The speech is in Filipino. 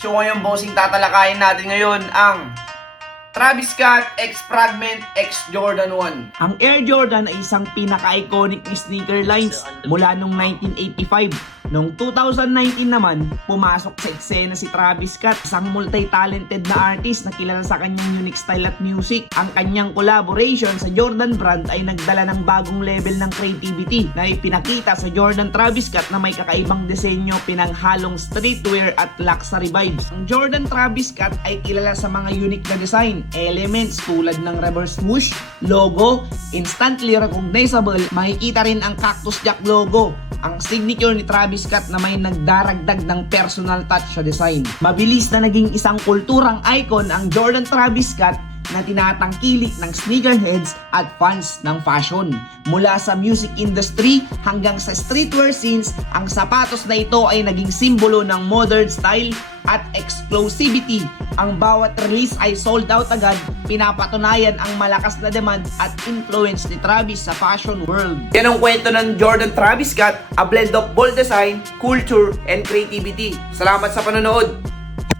So ngayon bossing, tatalakayin natin ngayon ang Travis Scott X Fragment X Jordan 1. Ang Air Jordan ay isang pinaka-iconic ni sneaker lines mula noong 1985. Noong 2019 naman, pumasok sa eksena si Travis Scott, isang multi-talented na artist na kilala sa kanyang unique style at music. Ang kanyang collaboration sa Jordan brand ay nagdala ng bagong level ng creativity na ipinakita sa Jordan Travis Scott na may kakaibang disenyo, pinanghalong streetwear at luxury vibes. Ang Jordan Travis Scott ay kilala sa mga unique na design, elements tulad ng reverse swoosh, logo, instantly recognizable, makikita rin ang Cactus Jack logo, ang signature ni Travis Scott na may nagdaragdag ng personal touch sa design. Mabilis na naging isang kulturang icon ang Jordan Travis Scott na tinatangkilik ng sneakerheads at fans ng fashion. Mula sa music industry hanggang sa streetwear scenes, ang sapatos na ito ay naging simbolo ng modern style at exclusivity. Ang bawat release ay sold out agad, pinapatunayan ang malakas na demand at influence ni Travis sa fashion world. Yan ang kwento ng Jordan Travis Scott, a blend of bold design, culture, and creativity. Salamat sa panonood!